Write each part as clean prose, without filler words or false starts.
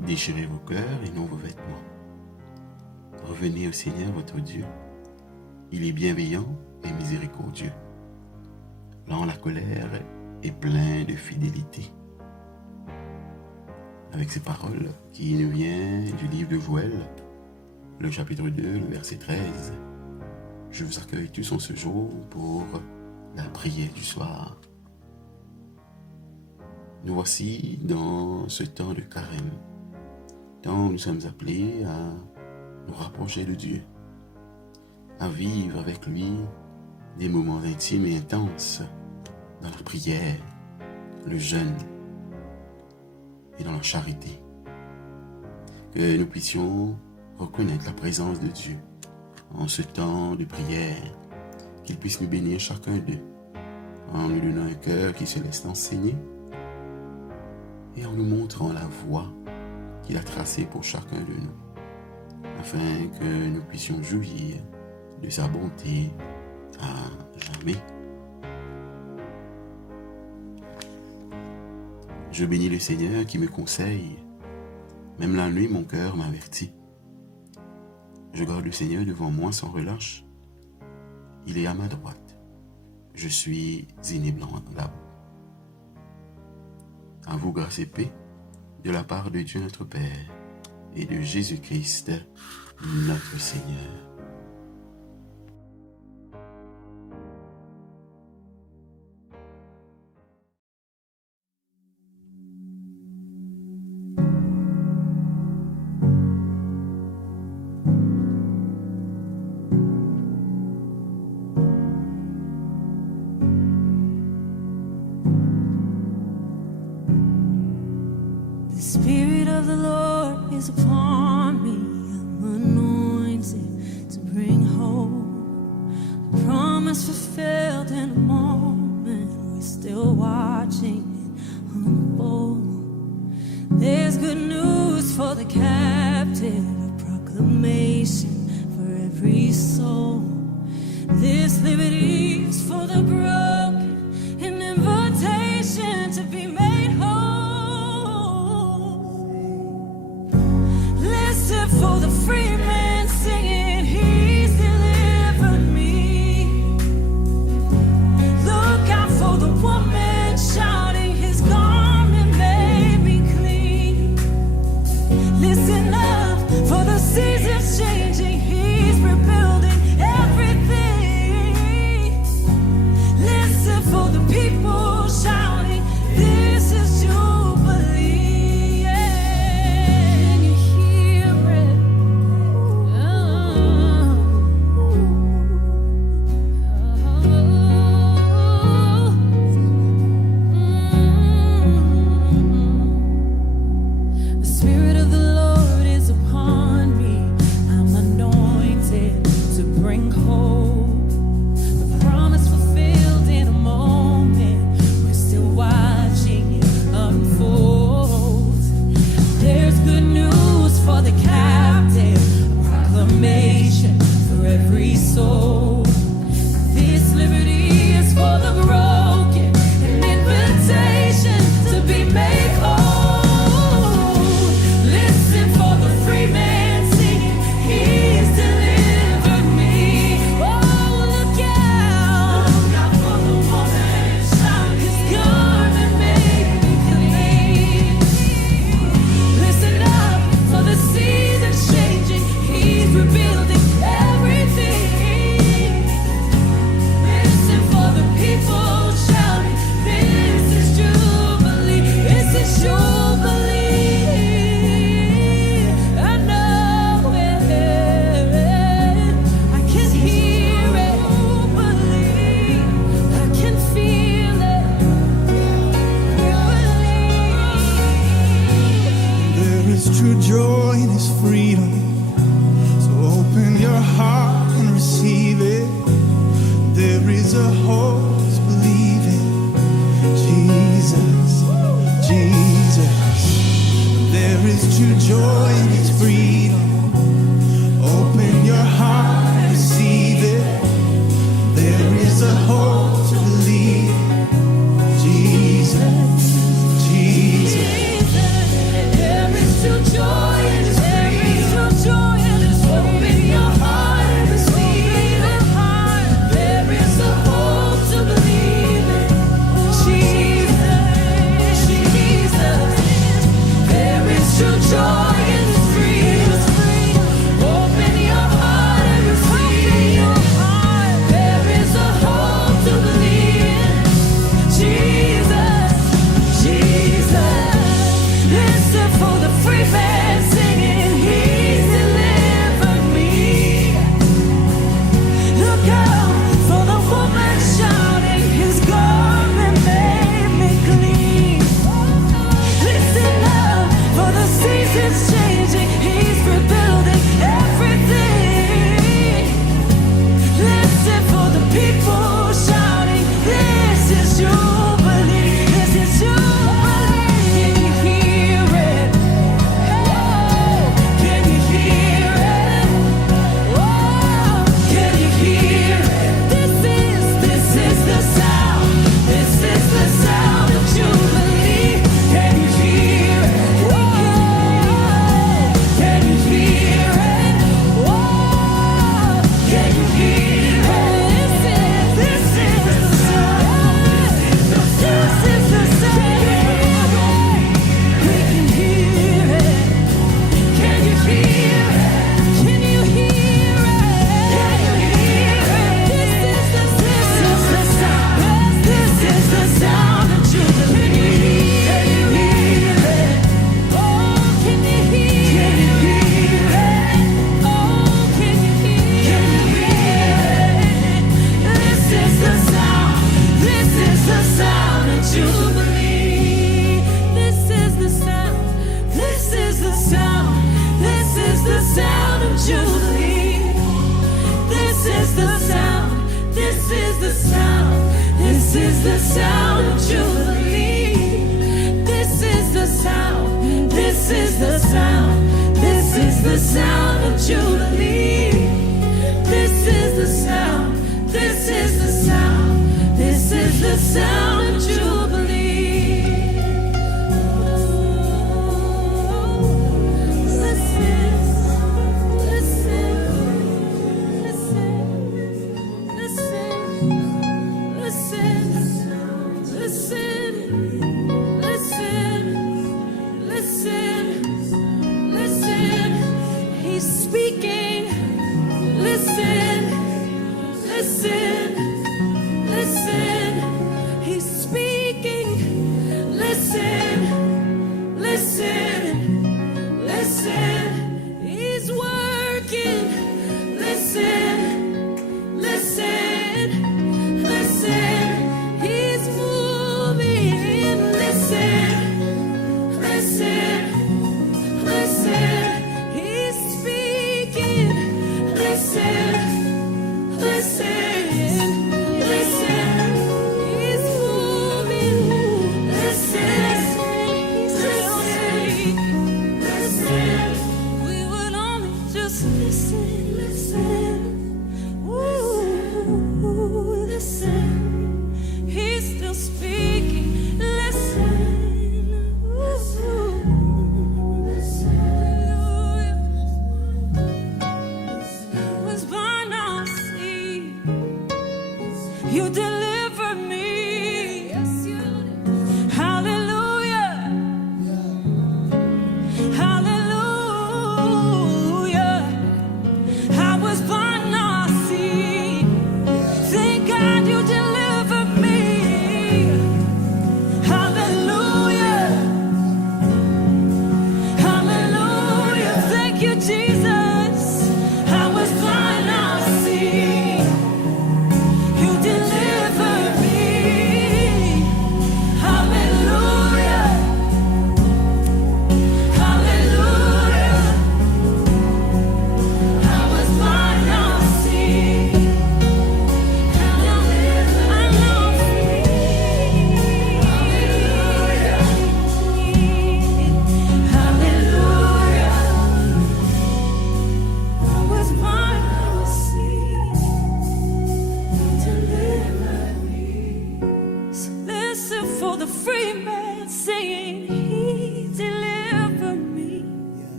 Déchirez vos cœurs et non vos vêtements. Revenez au Seigneur votre Dieu. Il est bienveillant et miséricordieux, lent à la colère et plein de fidélité. Avec ces paroles qui nous viennent du livre de Joël, le chapitre 2, le verset 13, je vous accueille tous en ce jour pour la prière du soir. Nous voici dans ce temps de carême, temps où nous sommes appelés à nous rapprocher de Dieu, à vivre avec lui des moments intimes et intenses dans la prière, le jeûne et dans la charité. Que nous puissions reconnaître la présence de Dieu en ce temps de prière, qu'il puisse nous bénir chacun d'eux, en nous donnant un cœur qui se laisse enseigner et en nous montrant la voie qu'il a tracée pour chacun de nous, afin que nous puissions jouir de sa bonté à jamais. Je bénis le Seigneur qui me conseille. Même la nuit, mon cœur m'avertit. Je garde le Seigneur devant moi sans relâche. Il est à ma droite. Je suis inébranlable. À vous, grâce et paix, de la part de Dieu notre Père et de Jésus-Christ, notre Seigneur. The Spirit of the Lord is upon me. I'm anointed to bring hope. The promise fulfilled in a moment. We're still watching it unfold. There's good news for the captive, a proclamation for every soul. This liberty is for the broken, an invitation to be made whole. For the free man singing, he's delivered me. Look out for the woman shouting, his garment made me clean. Listen up for the seasons changing, he's rebuilding everything. Listen for the people shouting, this is Jubilee. True joy is freedom, so open your heart and receive it. There is a hope to believe in Jesus, Jesus. There is true joy and it's freedom. Open your heart and receive it. There is a hope to believe in Jesus, Jesus. There is true joy.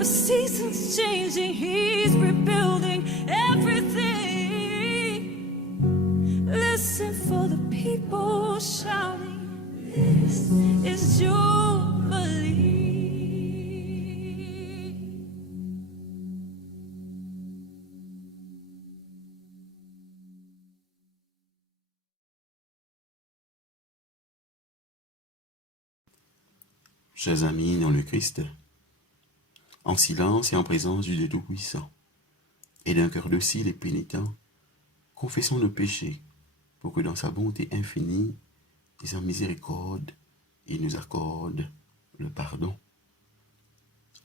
The seasons changing, he's rebuilding everything. for the people shouting, this is Jubilee. Chers amis dans le Christ, en silence et en présence du Dieu Tout-Puissant, et d'un cœur docile et pénitent, confessons nos péchés, pour que dans sa bonté infinie et sa miséricorde, il nous accorde le pardon.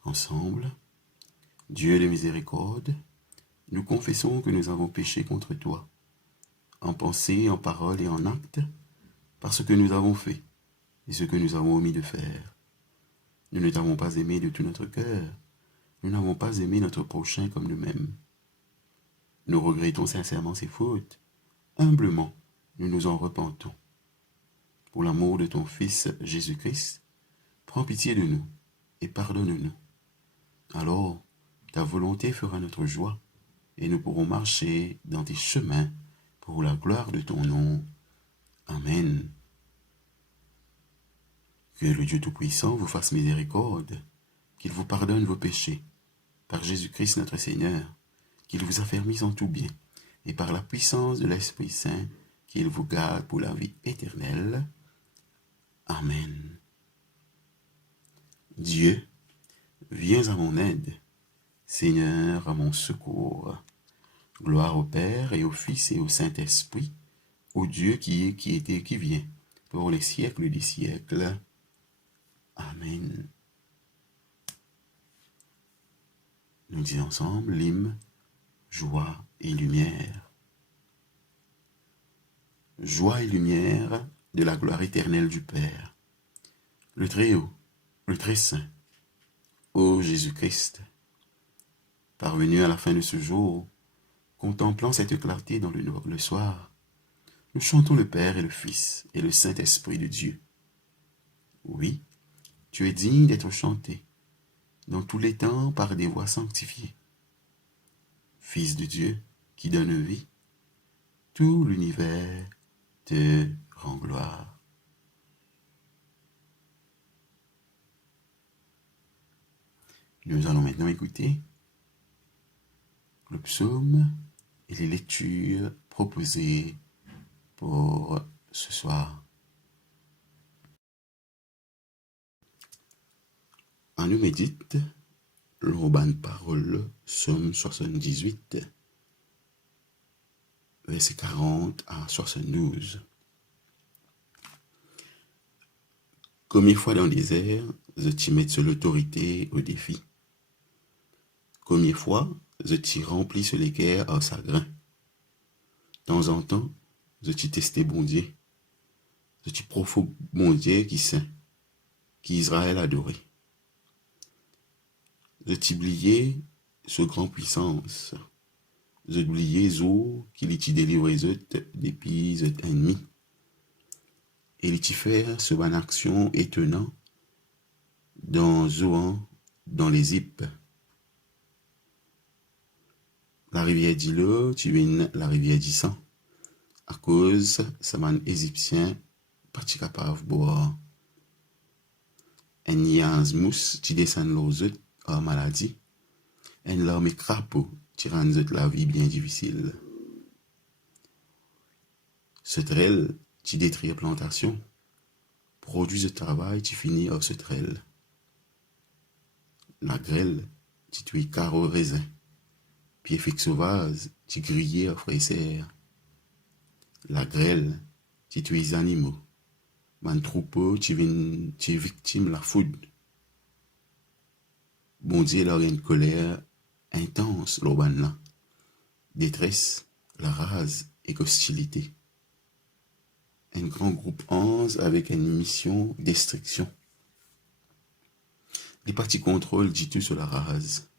Ensemble, Dieu de miséricorde, nous confessons que nous avons péché contre toi, en pensée, en parole et en acte, par ce que nous avons fait et ce que nous avons omis de faire. Nous ne t'avons pas aimé de tout notre cœur, nous n'avons pas aimé notre prochain comme nous-mêmes. Nous regrettons sincèrement ces fautes, humblement, nous nous en repentons. Pour l'amour de ton Fils Jésus-Christ, prends pitié de nous et pardonne-nous. Alors, ta volonté fera notre joie et nous pourrons marcher dans tes chemins pour la gloire de ton nom. Amen. Que le Dieu Tout-Puissant vous fasse miséricorde, qu'il vous pardonne vos péchés, par Jésus-Christ notre Seigneur, qu'il vous affermisse en tout bien, et par la puissance de l'Esprit Saint, qu'il vous garde pour la vie éternelle. Amen. Dieu, viens à mon aide, Seigneur, à mon secours. Gloire au Père et au Fils et au Saint-Esprit, au Dieu qui est, qui était et qui vient, pour les siècles des siècles. Amen. Nous disons ensemble l'hymne Joie et lumière. Joie et lumière de la gloire éternelle du Père, le Très-Haut, le Très-Saint, ô Jésus-Christ, parvenu à la fin de ce jour, contemplant cette clarté dans le soir, nous chantons le Père et le Fils et le Saint-Esprit de Dieu. Oui, tu es digne d'être chanté dans tous les temps par des voix sanctifiées. Fils de Dieu qui donne vie, tout l'univers te rend gloire. Nous allons maintenant écouter le psaume et les lectures proposées pour ce soir. On nous médite l'urbaine parole, psaume 78, versets 40 à 72. Combien fois dans le désert, je t'y mets sur l'autorité au défi. Combien fois, je t'y remplis sur les guerres en chagrin. De temps en temps, je t'y testé bon Dieu. Je t'y profond bon Dieu qui saint, qui Israël adoré. Je t'y oublié sous grande puissance. Je oublié zo qui l'y délivré depuis ennemis. Et l'y fait ce ban action étonnant dans Zoan, dans les Ypres. La rivière d'Ilo, tu viens la rivière d'Issan. À cause, ça man égyptien, pas capable de boire. En yasmous, tu descends l'ozut, en maladie. En l'armée crapaud, tu rends la vie bien difficile. Ce trel, tu détruis la plantation. Produit de travail, tu finis au ce trel. La grêle, tu tues carreau raisin. Pied fixe sauvage, tu grillais au fraisser. La grêle, tu tues les animaux. Man troupeau, tu es victime la foudre. Bon Dieu, là, une colère intense, l'urban là. Détresse, la rase et hostilité. Un grand groupe 11 avec une mission destruction. Les partis contrôlent dit tout sur la rase.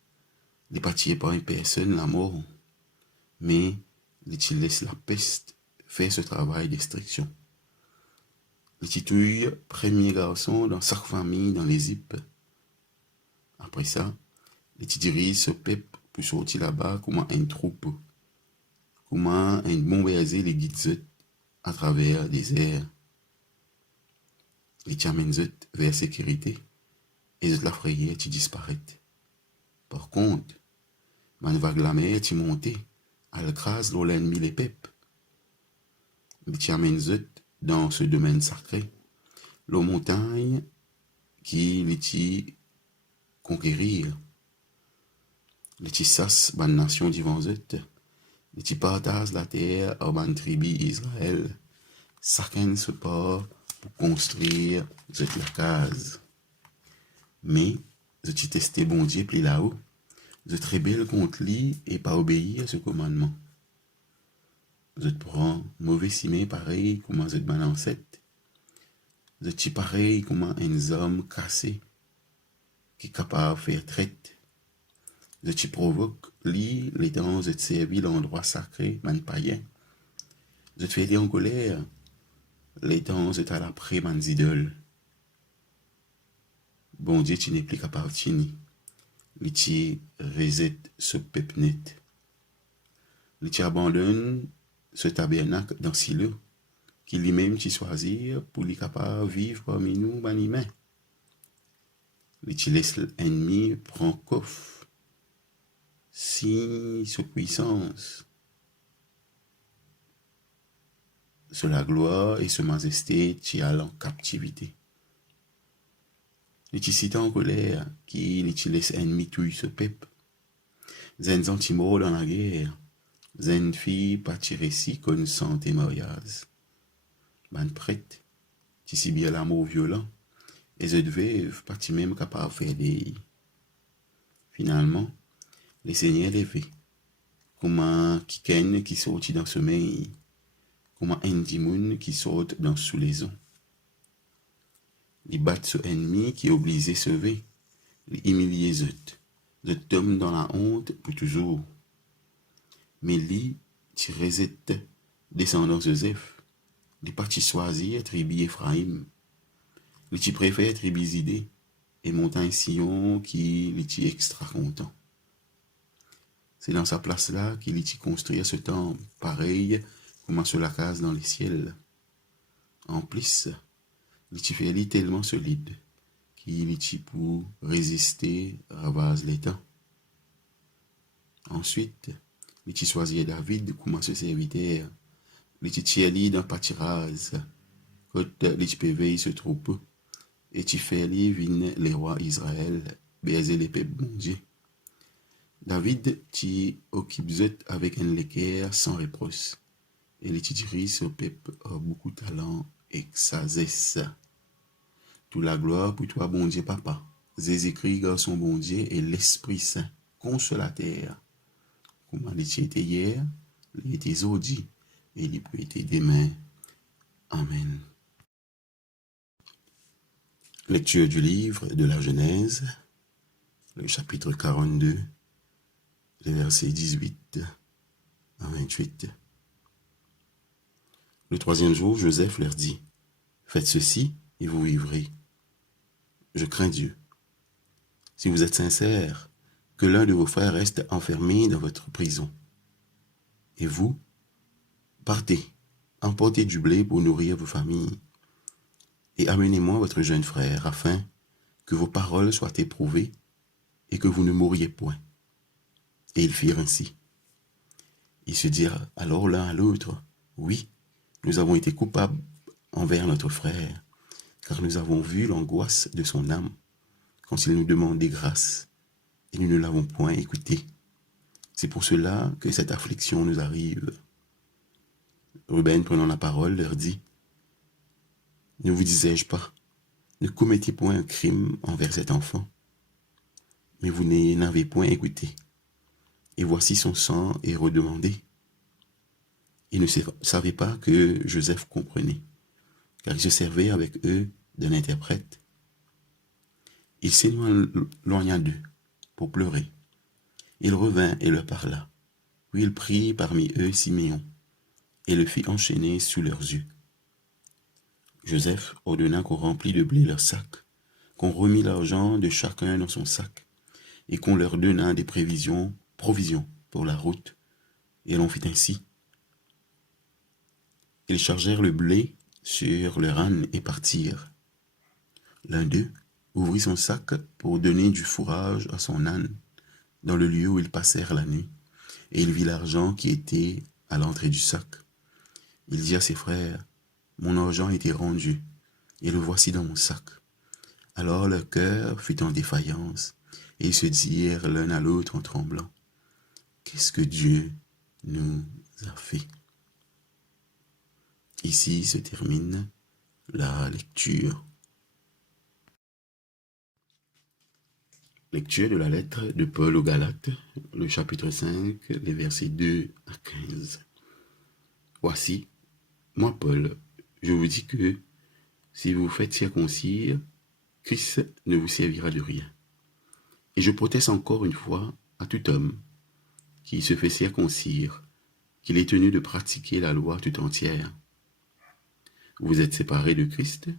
Les partis n'est pas une personne la mort, mais ils laissent la peste faire ce travail de destruction. Les titouilles, premier garçon dans chaque famille dans les Ypres. Après ça, les dirigent ce peuple pour sortir là-bas comme un troupeau. Comment un bombarder les guides à travers les airs. Il t'amène vers la sécurité et la frayère tu disparaît. Par contre, man vague la mer tu monte, elle crase l'ennemi les pep. Il t'amène dans ce domaine sacré, la montagne qui l'y conquérir. Les tissas, ban nation divan zut, les ti partage la terre à ban tribu Israël, chacun se part pour construire zut la case. Mais, je t'y testé bon Dieu pli là-haut, je te rebelle contre lui et pas obéir à ce commandement. Je te prends mauvais cimé pareil comme je te balancette. Je t'y pareil comme un homme cassé qui est capable de faire traite. Je t'y provoque lui les dents, je te servis l'endroit sacré, man païen. Je te fais aller en colère, les dents, je t'as l'après, man idoles. Bon Dieu, tu n'es plus capable de tenir. Il t'y reset ce peuple net. Il t'y abandonne ce tabernacle dans Silo, qui lui-même t'y choisir pour lui capable de vivre parmi nous, ban humain. Il t'y laisse l'ennemi prendre coffre. Si sa puissance, sur la gloire et sa majesté, t'y allent en captivité. Il t'y cite en colère, qui t'y laisse ennemi tout ce peuple. Zen sentiments dans la guerre. Zen fille pas tiré si connaissante et mariage. Ban prête, t'y si bien l'amour violent. Et je devais pas même capable de faire des. Finalement, les seigneurs levés. Comment Kiken qui sortit dans sommeil. Comment Indimoun qui saute dans sous-les-eaux. Ils battent ce ennemi qui est obligé de sauver. Ils humilient zut. Je tombe dans la honte pour toujours. Mais lui, tu rejettes descendant Joseph. Il parti choisir tribu Ephraim. Il tu préfère tribu Zidé et montagne Sion qui est extra content. C'est dans sa place là qu'il y construit ce temple, pareil comme sur la case dans les ciels. En plus, il fait tellement solide qu'il est pour résister à ravage les temps. Ensuite, il choisit David comme ce serviteur. Il tient dans pâturage, quand il peut veiller ce troupeau, et il fait venir les rois Israël, baiser les peuples bon Dieu. David t'y occupe avec un équerre sans reproche, et il dirige ce peuple a beaucoup de talent et ça toute la gloire pour toi, bon Dieu, papa. Jésus-Christ, garçon bon Dieu, et l'Esprit Saint, consolateur. Comment il était hier, il était aujourd'hui, et il peut être demain. Amen. Lecture du livre de la Genèse, le chapitre 42, les versets 18 à 28. Le troisième jour, Joseph leur dit, « Faites ceci et vous vivrez. Je crains Dieu. Si vous êtes sincères, que l'un de vos frères reste enfermé dans votre prison. Et vous, partez, emportez du blé pour nourrir vos familles, et amenez-moi votre jeune frère, afin que vos paroles soient éprouvées et que vous ne mouriez point. » Et ils firent ainsi. Ils se dirent alors l'un à l'autre, « Oui, nous avons été coupables envers notre frère, car nous avons vu l'angoisse de son âme quand il nous demandait grâce, et nous ne l'avons point écouté. C'est pour cela que cette affliction nous arrive. » Ruben, prenant la parole, leur dit, « Ne vous disais-je pas, ne commettez point un crime envers cet enfant, mais vous n'avez point écouté, et voici son sang est redemandé. » Ils ne savaient pas que Joseph comprenait, car il se servait avec eux d'un interprète. Il s'éloigna d'eux pour pleurer. Il revint et leur parla. Puis il prit parmi eux Siméon et le fit enchaîner sous leurs yeux. Joseph ordonna qu'on remplît de blé leurs sacs, qu'on remit l'argent de chacun dans son sac, et qu'on leur donna des provisions pour la route, et l'on fit ainsi. Ils chargèrent le blé sur leur âne et partirent. L'un d'eux ouvrit son sac pour donner du fourrage à son âne dans le lieu où ils passèrent la nuit, et il vit l'argent qui était à l'entrée du sac. Il dit à ses frères, « Mon argent a été rendu, et le voici dans mon sac. » Alors leur cœur fut en défaillance, et ils se dirent l'un à l'autre en tremblant, « Qu'est-ce que Dieu nous a fait ?» Ici se termine la lecture. Lecture de la lettre de Paul aux Galates, le chapitre 5, les versets 2 à 15. Voici, moi Paul, je vous dis que si vous vous faites circoncire, Christ ne vous servira de rien. Et je proteste encore une fois à tout homme qui se fait circoncire, qu'il est tenu de pratiquer la loi tout entière. Vous êtes séparés de Christ,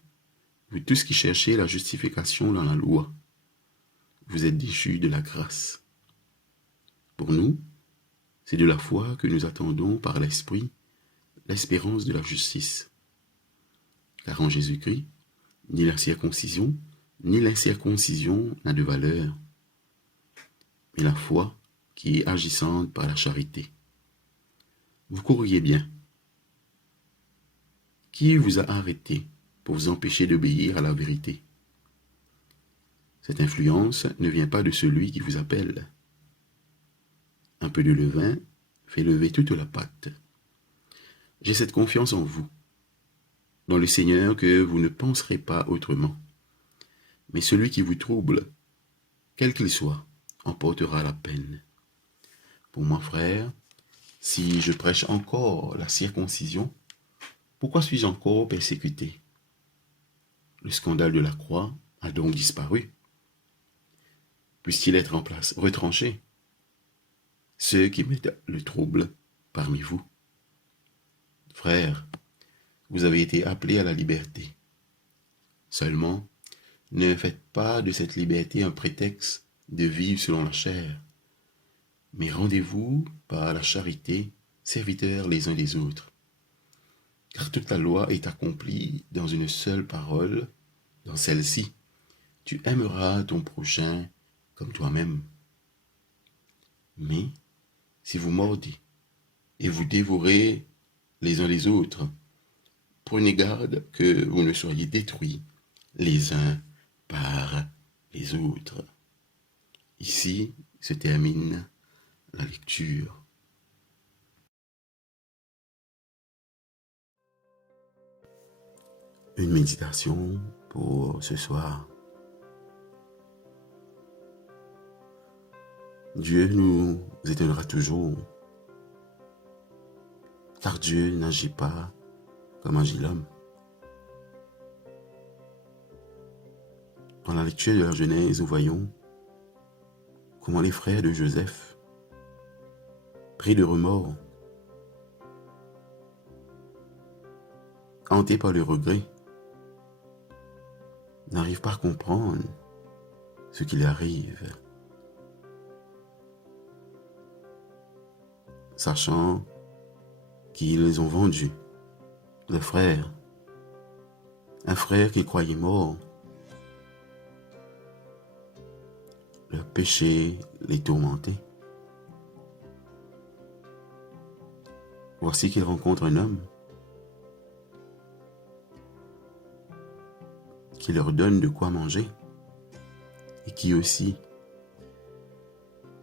vous tous qui cherchez la justification dans la loi. Vous êtes déchus de la grâce. Pour nous, c'est de la foi que nous attendons par l'Esprit l'espérance de la justice. Car en Jésus-Christ, ni la circoncision, ni l'incirconcision n'a de valeur, mais la foi qui est agissante par la charité. Vous courriez bien. Qui vous a arrêté pour vous empêcher d'obéir à la vérité? Cette influence ne vient pas de celui qui vous appelle. Un peu de levain fait lever toute la pâte. J'ai cette confiance en vous, dans le Seigneur, que vous ne penserez pas autrement. Mais celui qui vous trouble, quel qu'il soit, en portera la peine. Pour moi, frère, si je prêche encore la circoncision, pourquoi suis-je encore persécuté? Le scandale de la croix a donc disparu. Puisse-t-il être retranché? Ceux qui mettent le trouble parmi vous. Frères, vous avez été appelés à la liberté. Seulement, ne faites pas de cette liberté un prétexte de vivre selon la chair, mais rendez-vous par la charité, serviteurs les uns des autres. Car toute la loi est accomplie dans une seule parole, dans celle-ci. Tu aimeras ton prochain comme toi-même. Mais si vous mordez et vous dévorez les uns les autres, prenez garde que vous ne soyez détruits les uns par les autres. Ici se termine la lecture. Une méditation pour ce soir. Dieu nous étonnera toujours, car Dieu n'agit pas comme agit l'homme. Dans la lecture de la Genèse, nous voyons comment les frères de Joseph, pris de remords, hantés par le regret, n'arrivent pas à comprendre ce qui leur arrive. Sachant qu'ils ont vendu leur frère, un frère qu'ils croyaient mort. Leur péché les tourmentait. Voici qu'ils rencontrent un homme qui leur donne de quoi manger et qui aussi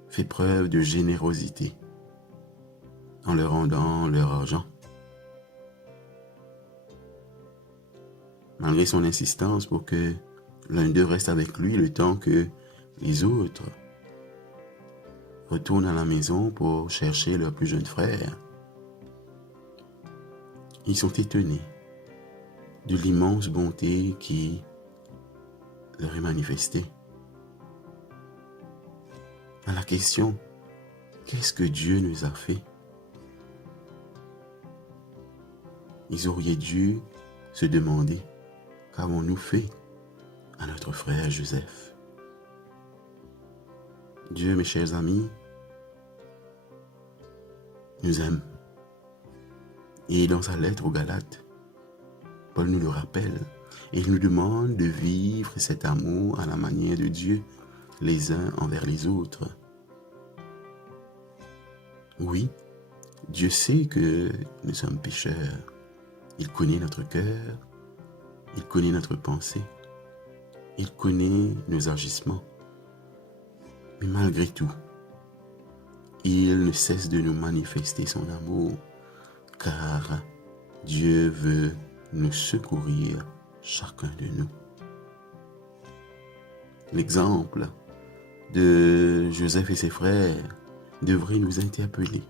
fait preuve de générosité en leur rendant leur argent. Malgré son insistance pour que l'un d'eux reste avec lui le temps que les autres retournent à la maison pour chercher leur plus jeune frère, ils sont étonnés de l'immense bonté qui leur est manifestée. À la question, qu'est-ce que Dieu nous a fait? Ils auraient dû se demander, qu'avons-nous fait à notre frère Joseph? Dieu, mes chers amis, nous aime. Et dans sa lettre aux Galates, Paul nous le rappelle, et il nous demande de vivre cet amour à la manière de Dieu, les uns envers les autres. Oui, Dieu sait que nous sommes pécheurs. Il connaît notre cœur, il connaît notre pensée, il connaît nos agissements. Mais malgré tout, il ne cesse de nous manifester son amour, car Dieu veut nous secourir, chacun de nous. L'exemple de Joseph et ses frères devrait nous interpeller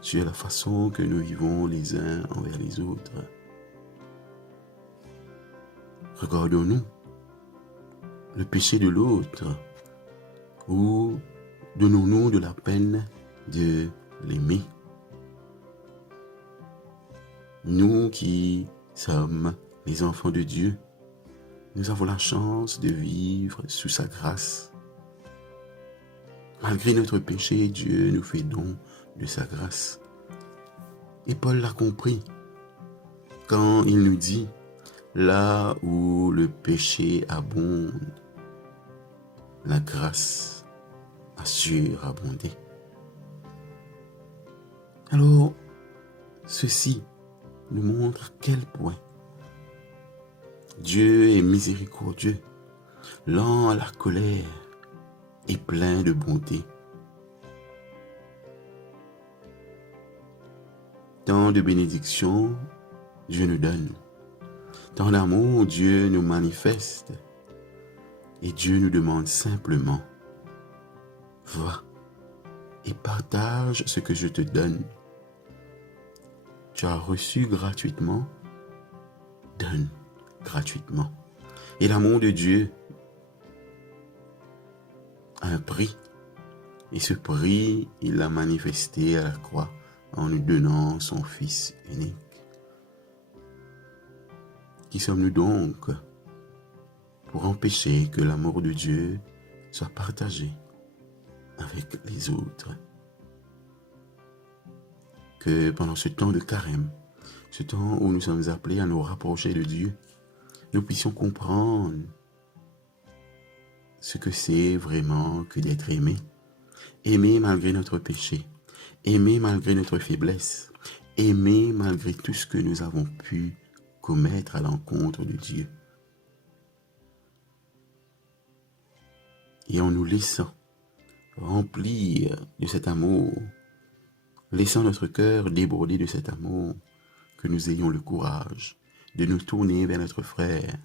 sur la façon que nous vivons les uns envers les autres. Regardons-nous le péché de l'autre ou donnons-nous de la peine de l'aimer. Nous qui sommes les enfants de Dieu, nous avons la chance de vivre sous sa grâce. Malgré notre péché, Dieu nous fait don de sa grâce. Et Paul l'a compris quand il nous dit, là où le péché abonde, la grâce a surabondé. Alors, ceci nous montre à quel point Dieu est miséricordieux, lent à la colère et plein de bonté. Tant de bénédictions, Dieu nous donne. Tant d'amour, Dieu nous manifeste. Et Dieu nous demande simplement, va et partage ce que je te donne. Tu as reçu gratuitement, donne gratuitement. Et l'amour de Dieu a un prix. Et ce prix, il l'a manifesté à la croix en nous donnant son Fils unique. Qui sommes-nous donc pour empêcher que l'amour de Dieu soit partagé avec les autres? Que pendant ce temps de carême, ce temps où nous sommes appelés à nous rapprocher de Dieu, nous puissions comprendre ce que c'est vraiment que d'être aimé. Aimer malgré notre péché, aimer malgré notre faiblesse, aimer malgré tout ce que nous avons pu commettre à l'encontre de Dieu. Et en nous laissant remplir de cet amour, laissant notre cœur déborder de cet amour, que nous ayons le courage de nous tourner vers notre frère,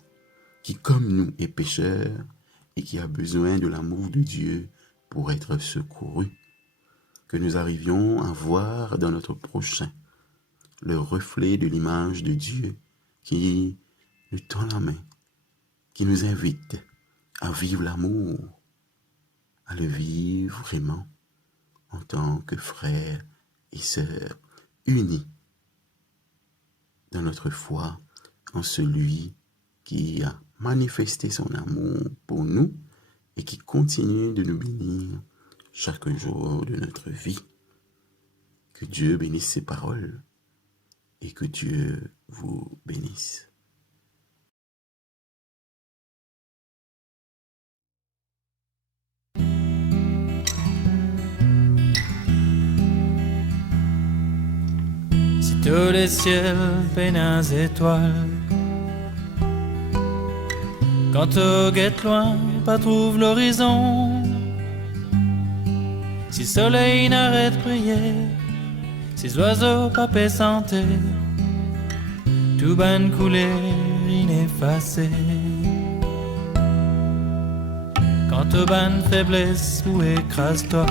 qui comme nous est pécheur et qui a besoin de l'amour de Dieu pour être secouru. Que nous arrivions à voir dans notre prochain le reflet de l'image de Dieu qui nous tend la main, qui nous invite à vivre l'amour, à le vivre vraiment en tant que frères et sœurs unis dans notre foi en celui qui a manifesté son amour pour nous et qui continue de nous bénir chaque jour de notre vie. Que Dieu bénisse ses paroles et que Dieu vous bénisse. Si tous les ciels peinants étoiles, quand au guette loin pas trouve l'horizon, si soleil n'arrête de briller, ces oiseaux pas paient santé, tout ban coulé ineffacé. Quand au ban faiblesse ou écrase-toi,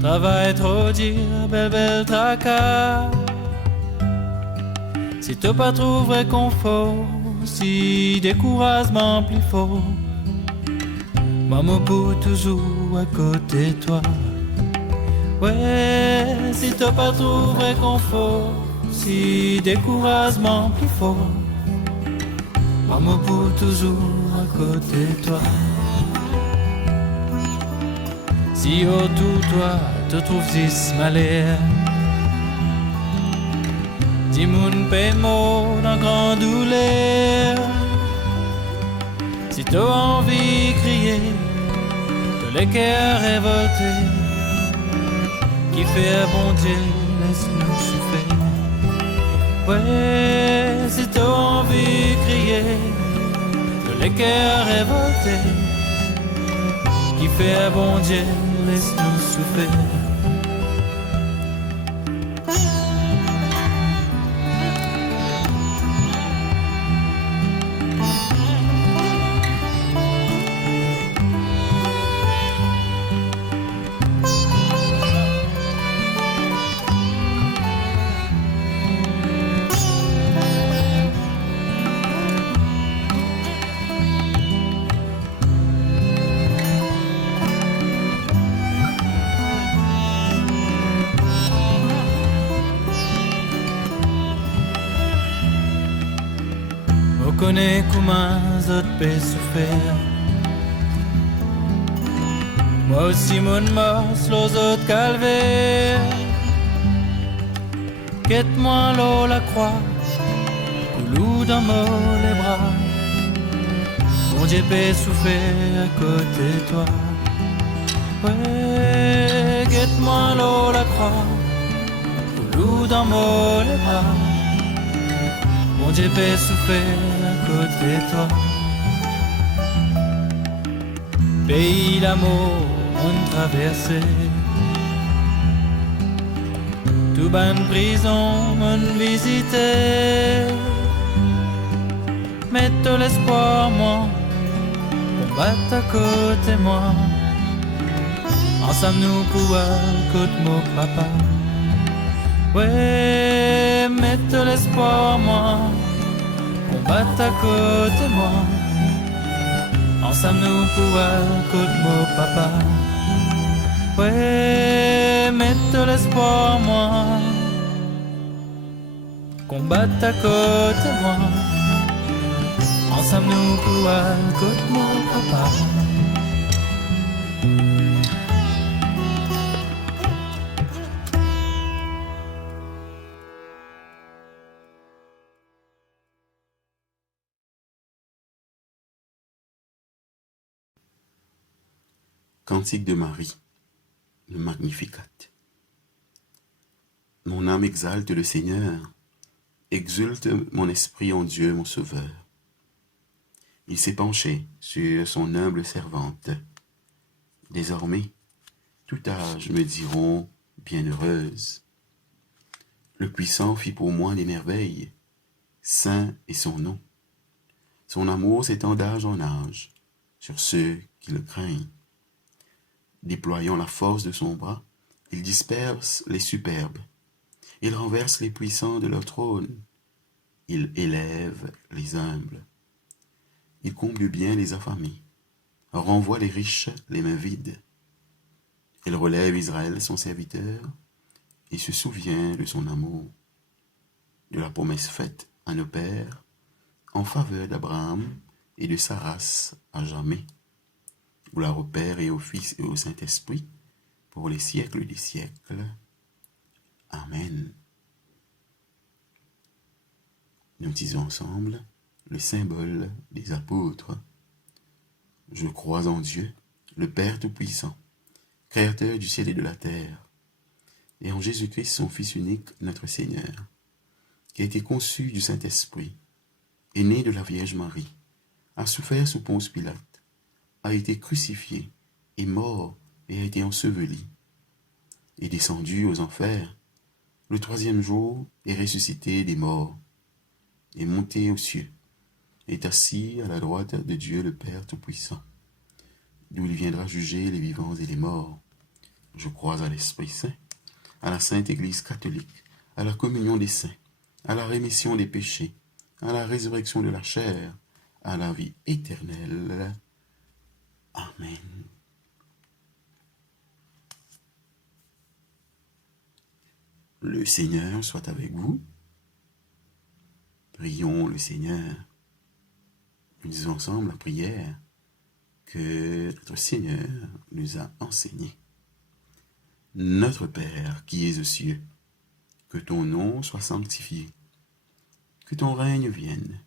travail trop dire, belle tracas. Si t'as pas trouvé réconfort, si découragement plus fort, maman pour toujours à côté de toi. Ouais, si t'as pas trouvé réconfort, si découragement plus fort, maman pour toujours à côté de toi. Si autour toi te trouves 10 malheurs, Dimoun paiement d'un grand douleur. Si t'as envie de crier, t'as les cœurs révoltés, qui fait un bon Dieu, laisse-nous souffrir. Ouais, si t'as envie de crier, t'as les cœurs révoltés, qui fait un bon Dieu, laisse-nous souffrir. On connaît comment autres peut souffrir. Moi aussi mon morse, les autres calvaires. Quête-moi l'eau la croix, coulou dans les bras. Mon Dieu peut souffrir à côté de toi. Ouais, quête-moi l'eau la croix, coulou dans les bras. Mon Dieu peut souffrir à côté de toi. Pays l'amour, on traversé. Tout ban prison, on visité. Mais tout l'espoir, moi, combattre à côté moi. Ensemble nous pouvons côté mon papa. Ouais, mais tout l'espoir, moi, combattre à côté moi. Ensemble nous pouvons côté mon papa. Ouais, mais tout l'espoir, moi, combattre à côté moi. Ensemble nous pouvons côté mon papa. Cantique de Marie, le Magnificat. Mon âme exalte le Seigneur, exulte mon esprit en Dieu mon Sauveur. Il s'est penché sur son humble servante. Désormais, tout âge me diront bienheureuse. Le Puissant fit pour moi des merveilles, saint est son nom. Son amour s'étend d'âge en âge sur ceux qui le craignent. Déployant la force de son bras, il disperse les superbes. Il renverse les puissants de leur trône. Il élève les humbles. Il comble bien les affamés, renvoie les riches les mains vides. Il relève Israël son serviteur et se souvient de son amour, de la promesse faite à nos pères en faveur d'Abraham et de sa race à jamais. Gloire au Père et au Fils et au Saint-Esprit, pour les siècles des siècles. Amen. Nous disons ensemble le symbole des apôtres. Je crois en Dieu, le Père Tout-Puissant, Créateur du ciel et de la terre, et en Jésus-Christ, son Fils unique, notre Seigneur, qui a été conçu du Saint-Esprit, est né de la Vierge Marie, a souffert sous Ponce Pilate, a été crucifié, est mort et a été enseveli, est descendu aux enfers, le troisième jour est ressuscité des morts, est monté aux cieux, est assis à la droite de Dieu le Père Tout-Puissant, d'où il viendra juger les vivants et les morts. Je crois à l'Esprit Saint, à la Sainte Église catholique, à la communion des saints, à la rémission des péchés, à la résurrection de la chair, à la vie éternelle. Amen. Le Seigneur soit avec vous. Prions le Seigneur. Nous disons ensemble la prière que notre Seigneur nous a enseignée. Notre Père qui es aux cieux, que ton nom soit sanctifié, Que ton règne vienne.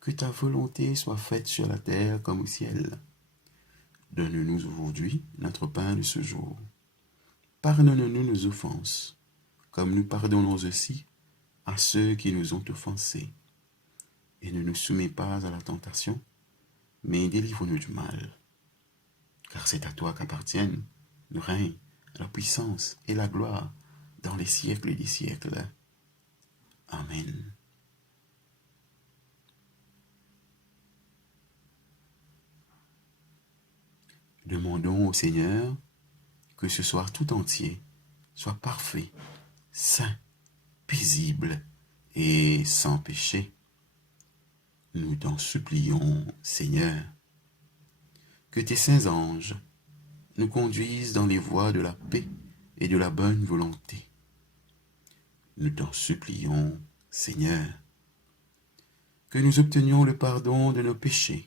Que ta volonté soit faite sur la terre comme au ciel. Donne-nous aujourd'hui notre pain de ce jour. Pardonne-nous nos offenses, comme nous pardonnons aussi à ceux qui nous ont offensés. Et ne nous soumets pas à la tentation, mais délivre-nous du mal. Car c'est à toi qu'appartiennent le règne, la puissance et la gloire dans les siècles des siècles. Amen. Demandons au Seigneur que ce soir tout entier soit parfait, saint, paisible et sans péché. Nous t'en supplions, Seigneur. Que tes saints anges nous conduisent dans les voies de la paix et de la bonne volonté. Nous t'en supplions, Seigneur. Que nous obtenions le pardon de nos péchés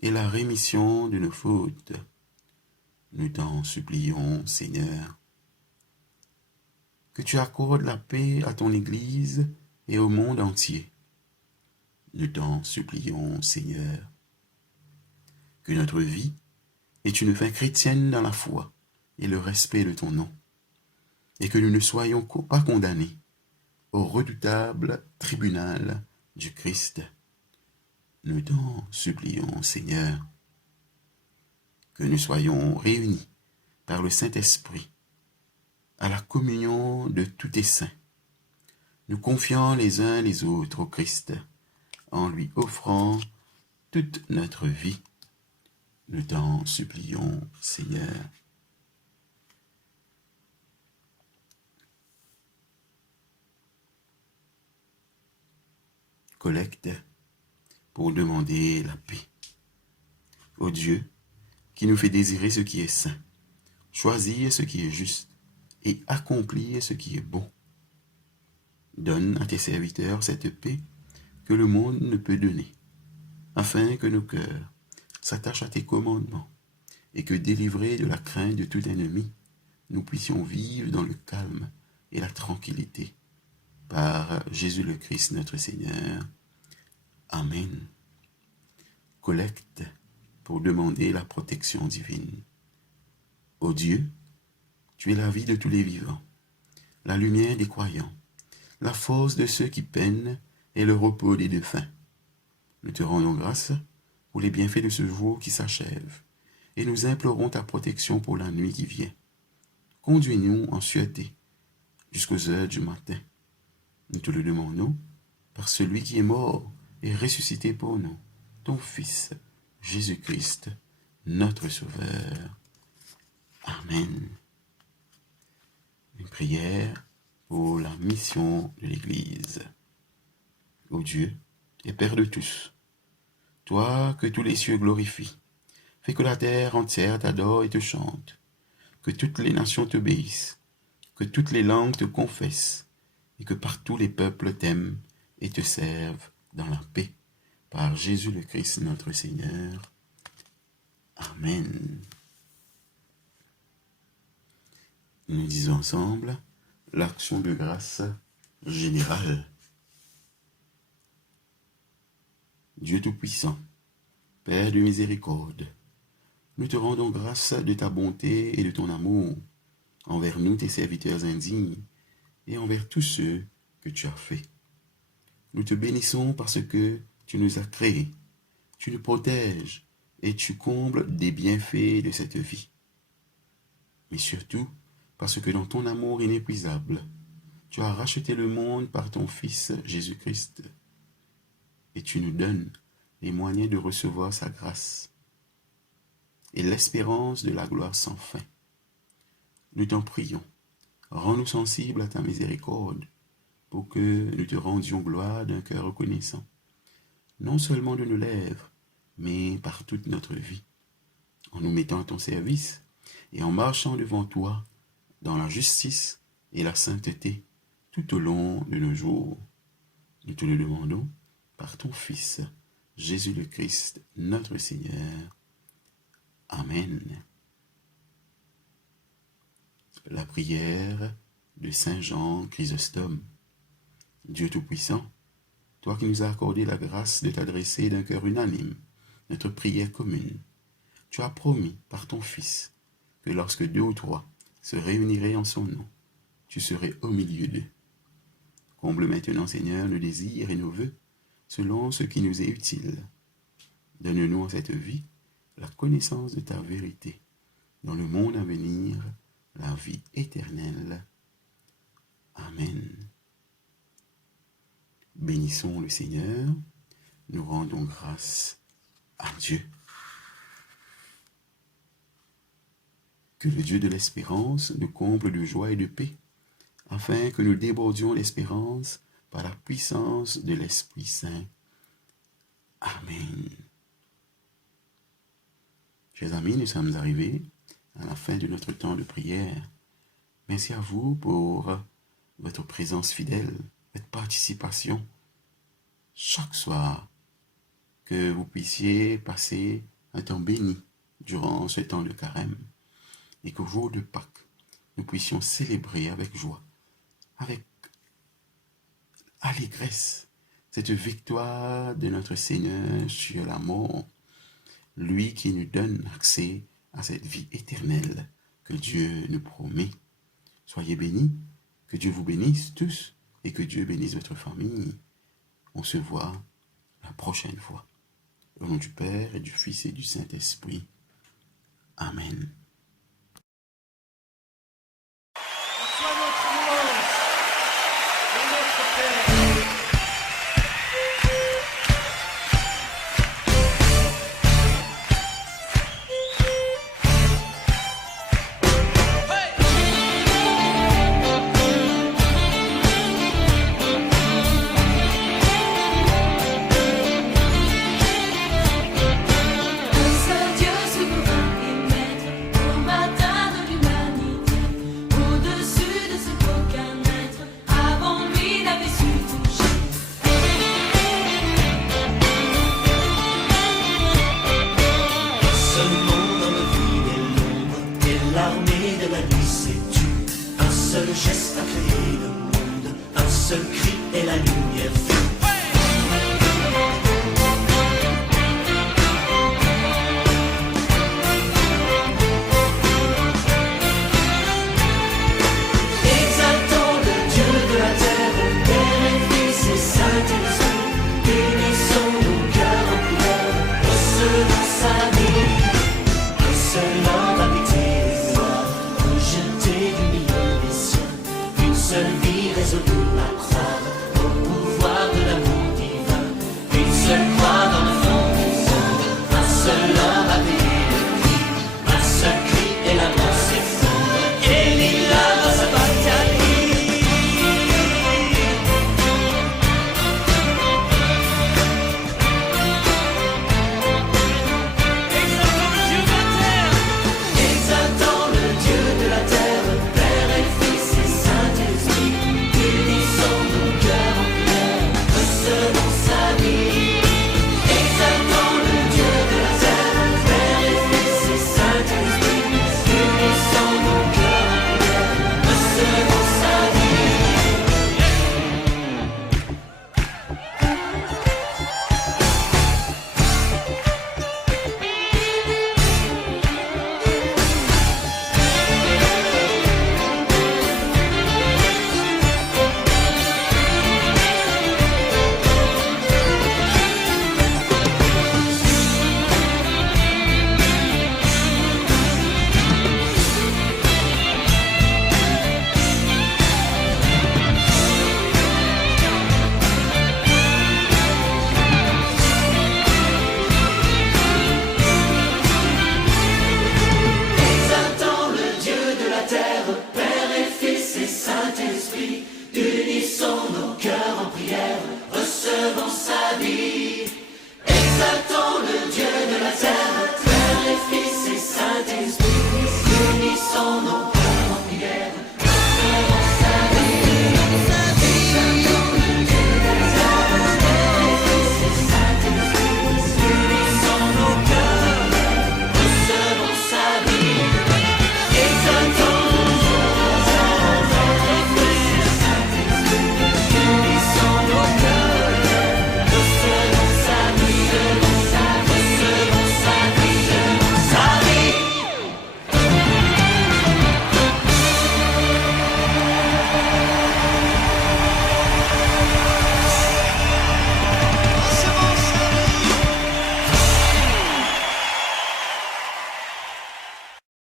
et la rémission de nos fautes. Nous t'en supplions, Seigneur. Que tu accordes la paix à ton Église et au monde entier. Nous t'en supplions, Seigneur. Que notre vie ait une fin chrétienne dans la foi et le respect de ton nom, et que nous ne soyons pas condamnés au redoutable tribunal du Christ. Nous t'en supplions, Seigneur. Que nous soyons réunis par le Saint-Esprit à la communion de tous tes saints, nous confiant les uns les autres au Christ, en lui offrant toute notre vie. Nous t'en supplions, Seigneur. Collecte pour demander la paix. Ô Dieu, qui nous fait désirer ce qui est saint, choisir ce qui est juste et accomplir ce qui est bon. Donne à tes serviteurs cette paix que le monde ne peut donner, afin que nos cœurs s'attachent à tes commandements et que, délivrés de la crainte de tout ennemi, nous puissions vivre dans le calme et la tranquillité. Par Jésus le Christ notre Seigneur. Amen. Collecte pour demander la protection divine. Ô Dieu, tu es la vie de tous les vivants, la lumière des croyants, la force de ceux qui peinent et le repos des défunts. Nous te rendons grâce pour les bienfaits de ce jour qui s'achève, et nous implorons ta protection pour la nuit qui vient. Conduis-nous en sûreté jusqu'aux heures du matin. Nous te le demandons par celui qui est mort et ressuscité pour nous, ton Fils, Jésus-Christ, notre Sauveur. Amen. Une prière pour la mission de l'Église. Ô Dieu et Père de tous, toi que tous les cieux glorifient, fais que la terre entière t'adore et te chante, que toutes les nations t'obéissent, que toutes les langues te confessent, et que partout les peuples t'aiment et te servent dans la paix. Par Jésus le Christ notre Seigneur. Amen. Nous disons ensemble l'action de grâce générale. Dieu Tout-Puissant, Père de miséricorde, nous te rendons grâce de ta bonté et de ton amour envers nous, tes serviteurs indignes, et envers tous ceux que tu as faits. Nous te bénissons parce que tu nous as créés, tu nous protèges et tu combles des bienfaits de cette vie. Mais surtout, parce que dans ton amour inépuisable, tu as racheté le monde par ton Fils Jésus-Christ, et tu nous donnes les moyens de recevoir sa grâce et l'espérance de la gloire sans fin. Nous t'en prions, rends-nous sensibles à ta miséricorde, pour que nous te rendions gloire d'un cœur reconnaissant, non seulement de nos lèvres, mais par toute notre vie, en nous mettant à ton service et en marchant devant toi dans la justice et la sainteté tout au long de nos jours. Nous te le demandons par ton Fils, Jésus le Christ, notre Seigneur. Amen. La prière de Saint Jean Chrysostome. Dieu Tout-Puissant, toi qui nous as accordé la grâce de t'adresser d'un cœur unanime, notre prière commune, tu as promis par ton Fils que lorsque 2 ou 3 se réuniraient en son nom, tu serais au milieu d'eux. Comble maintenant, Seigneur, nos désirs et nos vœux, selon ce qui nous est utile. Donne-nous en cette vie la connaissance de ta vérité, dans le monde à venir, la vie éternelle. Amen. Bénissons le Seigneur, nous rendons grâce à Dieu. Que le Dieu de l'espérance nous comble de joie et de paix, afin que nous débordions l'espérance par la puissance de l'Esprit Saint. Amen. Chers amis, nous sommes arrivés à la fin de notre temps de prière. Merci à vous pour votre présence fidèle, votre participation chaque soir, que vous puissiez passer un temps béni durant ce temps de carême et qu'au jour de Pâques, nous puissions célébrer avec joie, avec allégresse, cette victoire de notre Seigneur sur la mort, lui qui nous donne accès à cette vie éternelle que Dieu nous promet. Soyez bénis, que Dieu vous bénisse tous et que Dieu bénisse votre famille. On se voit la prochaine fois. Au nom du Père et du Fils et du Saint-Esprit. Amen. Sois notre louange et notre Père. Un seul Dieu souverain et maître, combattant de l'humanité, au-dessus de ce qu'aucun être avant lui n'avait su toucher. Seulement dans le vide et l'ombre et l'armée de la nuit s'est tue. Un seul geste a créé le monde, un seul cri et la lumière fut. Exaltons le Dieu de la terre, Père et Fils et Saint-Esprit. Bénissons nos cœurs en prière, recevons sa vie. Un seul homme habité de gloire, rejeté du milieu des siens. Une seule vie résolue à croire au pouvoir de l'amour divin. Une seule croix